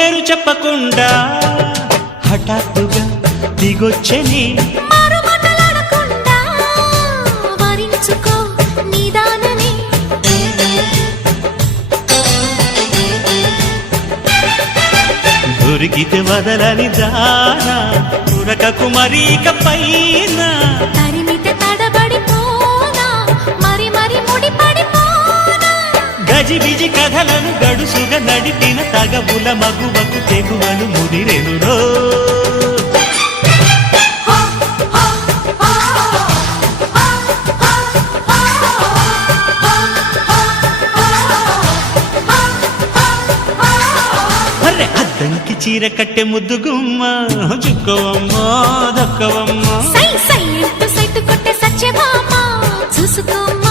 పేరు చెప్పకుండా హఠాత్తుగా దిగొచ్చని దొరికితే వదలని దానా ఉరకకు మరీక పైన తరిమితే తడబడిపోనా మరి మరి ముడిపడిపోనా గజిబిజి కథలను గడుసుగా నడిపిన తగవుల మగువకు తెగువలు ముదిరెనురో అద్దంకి చీర కట్టె ముద్దుగుమ్మ చుక్కవమ్మా దక్కవమ్మా సై సై సైటు కొట్టే సత్యభామ చూసుకోమ్మా